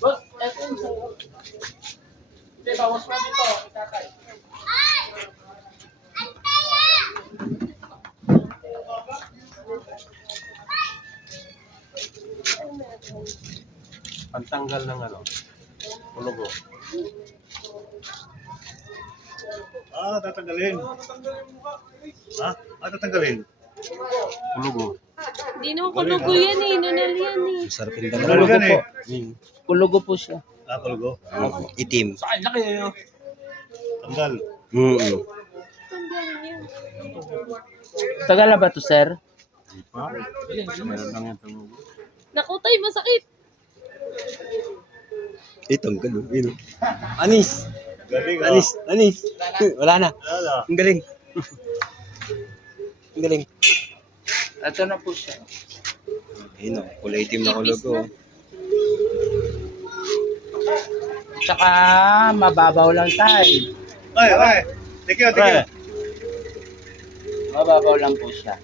Boss, eto yung sa'yo. Hindi, bawas na dito. Itatay. Pantanggal ng ano, logo. Tatanggalin. Tatanggalin. Logo. Hindi naman kulugo yan eh. Nunal yan eh. Sarap yung Kulugo dalawa. eh. Kulugo po siya. Kulugo. Itim. Sa akin, laki yun. Tanggal. Tagal na ba to, sir? Meron lang yan logo. Nakutay, masakit. Tanggal. Yun. Anis. Galing Anis. Wala na. Wala. Ang galing. Ang galing. Ito na po siya. Ayun o. Kulay itim na logo. Tsaka mababaw lang tayo. Ay. Thank you. Mababaw lang po siya.